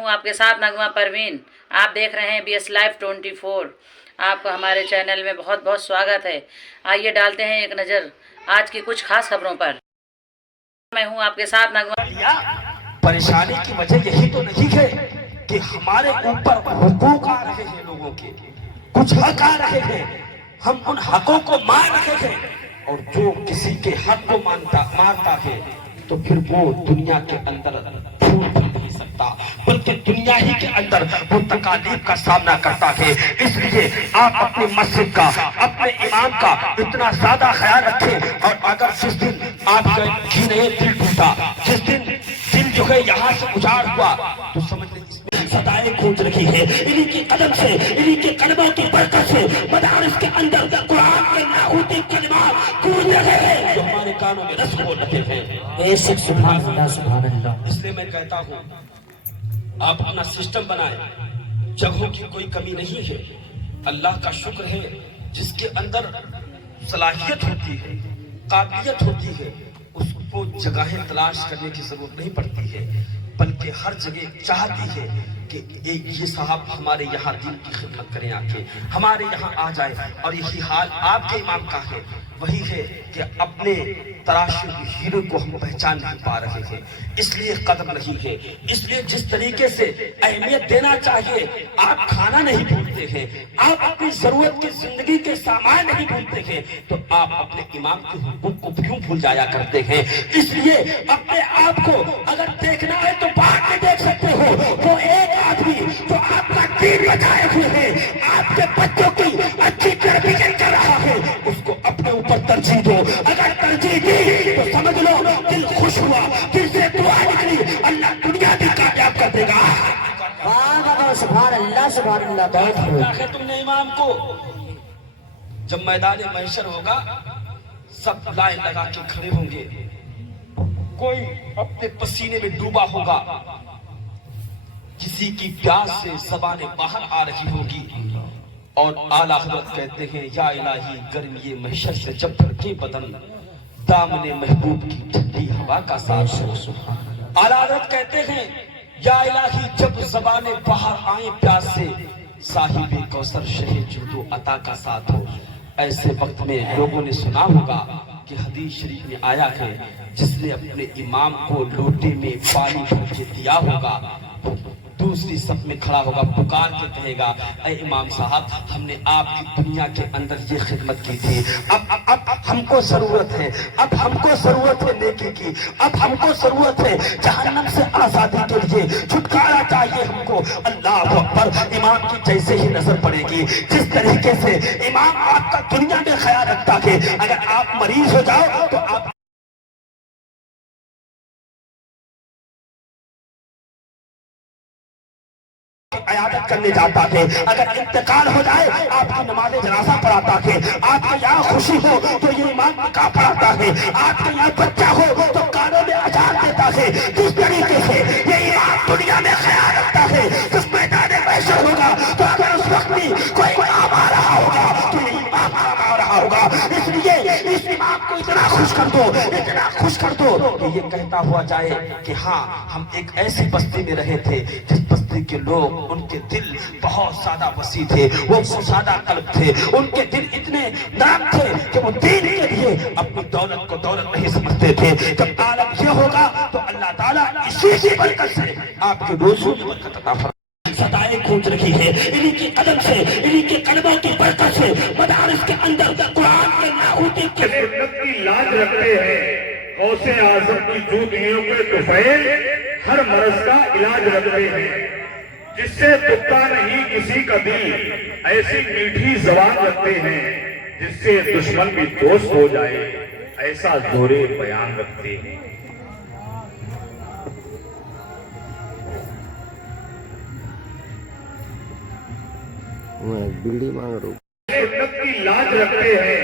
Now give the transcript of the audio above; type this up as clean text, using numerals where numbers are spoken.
हूँ आपके साथ नगमा परवीन। आप देख रहे हैं BS लाइव 24। आपका हमारे चैनल में बहुत बहुत स्वागत है। आइए डालते हैं एक नज़र आज की कुछ खास खबरों पर। मैं हूँ आपके साथ नगमा। परेशानी की वजह यही तो नहीं है कि हमारे ऊपर हुकूक आ रहे हैं, लोगों के कुछ हक आ रहे हैं, हम उन हकों को मान रहे हैं। और जो किसी के हक को मारता है तो फिर वो दुनिया के अंदर फूल भी नहीं सकता, बल्कि दुनिया ही के अंदर वो तकालीफ का सामना करता है। इसलिए आप अपनी मस्जिद का, अपने इमाम का इतना ज्यादा ख्याल रखें। और अगर जिस दिन आपका दिल टूटा, जिस दिन दिल जो है यहाँ से उजाड़ हुआ, तो समझ लें इसमें सदाएं गूंज रही है। इन्हीं के कदम से, इन्हीं के कलमों की बरकत से मदारिस के अंदर कुरान के नाऊती कलिमात गूंज रहे हैं, जो हमारे कानों में रस हो रहे हैं। सुभान अल्लाह, सुभान अल्लाह। इसलिए मैं कहता हूँ आप अपना सिस्टम बनाए, जगहों की कोई कमी नहीं है। अल्लाह का शुक्र है जिसके अंदर सलाहियत होती है, काबिलियत होती है, उसको जगहें तलाश करने की जरूरत नहीं पड़ती है, बल्कि हर जगह चाहती है कि ये साहब हमारे यहाँ दीन की खिदमत करें, आके हमारे यहाँ आ जाए। और यही हाल आपके इमाम का है। वही है कि अपने तराशे हीरे को हम पहचान नहीं पा रहे हैं, इसलिए कदर नहीं है। इसलिए जिस तरीके से अहमियत देना चाहिए आप खाना नहीं भूलते हैं, आप अपनी जरूरत की जिंदगी के सामान नहीं भूलते हैं, तो आप अपने इमाम के हुकूक को क्यों भूल जाया करते हैं। इसलिए अपने आप को अगर देखना है तो बाद में देख सकते हो। वो एक आदमी जो आपका दीन बचाए हुए है, आपके बच्चों की अच्छी तरबियत कर रहा है, उसको अपने ऊपर तरजीह दो। अगर तरजीह दी तो समझ लो दिल खुश हुआ, दिल से दुआ निकली, अल्लाह दुनिया भी कामयाब कर देगा। सुभान अल्लाह, सुभान अल्लाह। बहुत है तुमने इमाम को, जब मैदान महशर होगा सब लाइन लगा के खड़े होंगे, कोई अपने पसीने में डूबा होगा, किसी की प्यास से ज़बानें बाहर आ रही होगी, और आला हज़रत कहते हैं या इलाही गर्म ये महशर से जब धड़के बदन, दामने महबूब की ठंडी हवा का साथ हो। आला हज़रत कहते हैं या इलाही जब ज़बानें बाहर आए प्यास से, साहिबे कौसर शहे जुदो अता का साथ हो। ऐसे वक्त में लोगों ने सुना होगा कि हदीस शरीफ में आया है, जिसने अपने इमाम को लोटे में पानी भर के दिया होगा, दूसरी सफ में खड़ा होगा, पुकार के कहेगा ऐ इमाम साहब हमने आपकी दुनिया के अंदर ये खिदमत की थी, अब हमको जरूरत है, अब हमको जरूरत है नेकी की, अब हमको जरूरत है जहन्नम से आजादी के लिए, छुटकारा चाहिए हमको। अल्लाह अकबर। इमाम की जैसे ही नजर पड़ेगी, जिस तरीके से इमाम आपका दुनिया में ख्याल रखता है, अगर आप मरीज हो जाओ तो आप इयादत करने जाता है, अगर इंतकाल हो जाए आपकी नमाज जनाजा पढ़ाता है, आपके यहाँ खुशी हो तो ये इमाम का पढ़ाता है, आपके यहाँ बच्चा हो तो कानों में अजान देता है। किस तरीके से ये इमाम दुनिया में ख्याल रखता है, जिस मैदान महशर होगा तो अगर उस वक्त भी कोई काम आ रहा होगा तो ये इमाम काम आ रहा होगा। इसलिए इस इमाम को इतना खुश कर दो, इतना खुश कर दो कि ये कहता हुआ जाए कि हाँ हम एक ऐसी बस्ती में रहे थे जिस बस्ती के लोग, उनके दिल बहुत ज्यादा वसी थे, वो सादा कल्ब थे, उनके दिल इतने नरम थे कि वो दीन के लिए अपनी दौलत को दौलत नहीं समझते थे। जब आलम ये होगा तो अल्लाह ताला इसी की बरकत से आपके रोज़ों में बरकत अता फरमाएगा। सदाएं गूंज रही है, इन्हीं के कदम से, इन्हीं के कलमों की बरकत से मदारिस के अंदर कुरान के नाऊती की लाज रखते हैं, गौसे आज़म की जूतियों के तुफैल हर मरज का इलाज रखते हैं, जिससे दुखता नहीं किसी का दिल, ऐसी मीठी जबान रखते हैं, जिससे दुश्मन भी दोस्त हो जाए, ऐसा जोरे बयान रखते हैं। बीड़ी मांग रहा हूँ। की लाज रखते हैं।